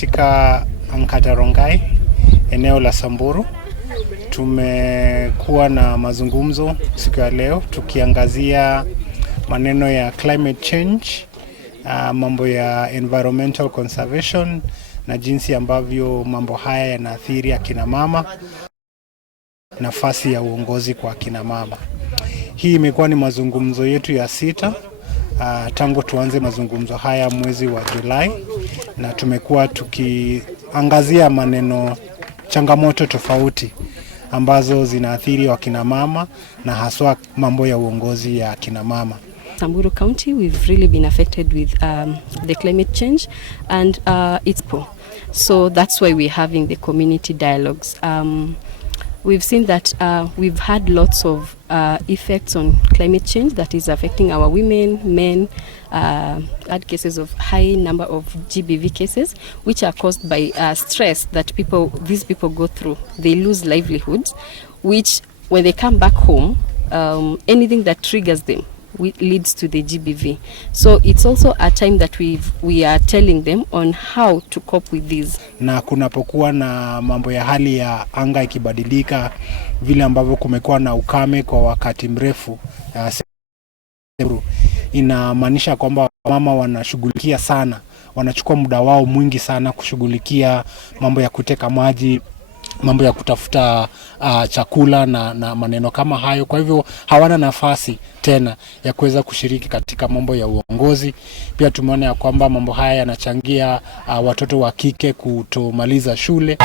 katika Angata Rongai, eneo la Samburu. Tumekuwa na mazungumzo siku ya leo tukiangazia maneno ya climate change, mambo ya environmental conservation na jinsi ambavyo mambo haya yanaathiri akina mama, nafasi ya uongozi kwa akina mama. Hii imekuwa ni mazungumzo yetu ya 6 tangu tuanze mazungumzo haya mwezi wa Julai, na tumekuwa tukiangazia changamoto tofauti ambazo zinaathiri wakina mama na haswa mambo ya uongozi ya akina mama. Samburu County, we've really been affected with the climate change and it's poor. So that's why we're having the community dialogues. We've seen that we've had lots of effects on climate change that is affecting our women, men, had cases of high number of GBV cases, which are caused by stress that these people go through. They lose livelihoods, which when they come back home, anything that triggers them leads to the GBV. So it's also a time that we are telling them on how to cope with this. Na kunapokuwa na mambo ya hali ya anga ikibadilika, vile ambavyo kumekuwa na ukame kwa wakati mrefu, inamaanisha kwamba mama wanashughulikia sana, wanachukua muda wao mwingi sana kushughulikia mambo ya kuteka maji, mambo ya kutafuta chakula na maneno kama hayo. Kwa hivyo hawana nafasi tena ya kuweza kushiriki katika mambo ya uongozi. Pia tumeona ya kwamba mambo haya yanachangia watoto wa kike kutomaliza shule.